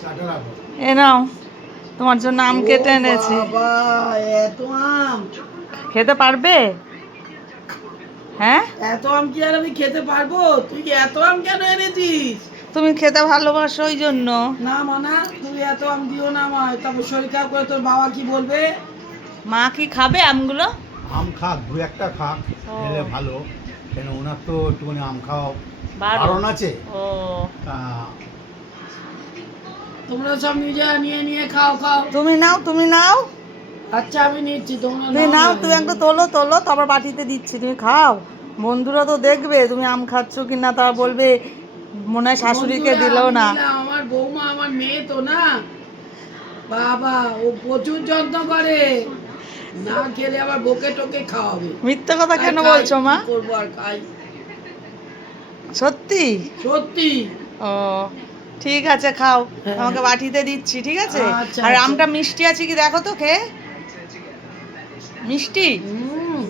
এ নাও, তোমার জন্য আম কেটে এনেছি। বাবা, এত আম! খেতে পারবে? হ্যাঁ, এত আম কি আর আমি খেতে পারবো? তুই এত আম কেন এনেছিস? তুমি খেতে ভালোবাসো ওই জন্য। না মানা, তুমি এত আম দিও না আমায়, তারপর শরীর খারাপ করে তোর বাবা কি বলবে? মা কি খাবে আমগুলো? আম খাক, দু একটা খাক, খেলে ভালো। কেন ওনার তো একটুখানি আম খাওয়া বারণ আছে। ও, তা তোমরা সব নিজে নিয়ে নিয়ে খাও খাও। তুমি নাও, তুমি নাও, আচ্ছা আমি নিচ্ছি, তোমরা তুমি নাও নাও, না। তুমি একটু তোলো তোলো, তারপর বাটিতে দিচ্ছি, তুমি খাও। বন্ধুরা তো দেখবে তুমি আম খাচ্ছ কিনা, তারা বলবে মনে হয় শাশুড়িকে বন্ধুরা, দিলো আমি না। নিলাম, আমার বৌমা আমার মেয়ে তো না। বাবা, ও প্রচুর যত্ন করে, না খেলে আবার বকে টোকে খাওয়াবে। মিথ্যে কথা আর কেন খাই, বলছো মা? কি করবো আর খাই। সত্যি? সত্যি। ও, ঠিক আছে, খাও। হ্যাঁ। আমাকে বাটিতে দিচ্ছি, ঠিক আছে? আচ্ছা, আর আচ্ছা। আমটা মিষ্টি আছে কি দেখো তো, খেয়ে। মিষ্টি? হুম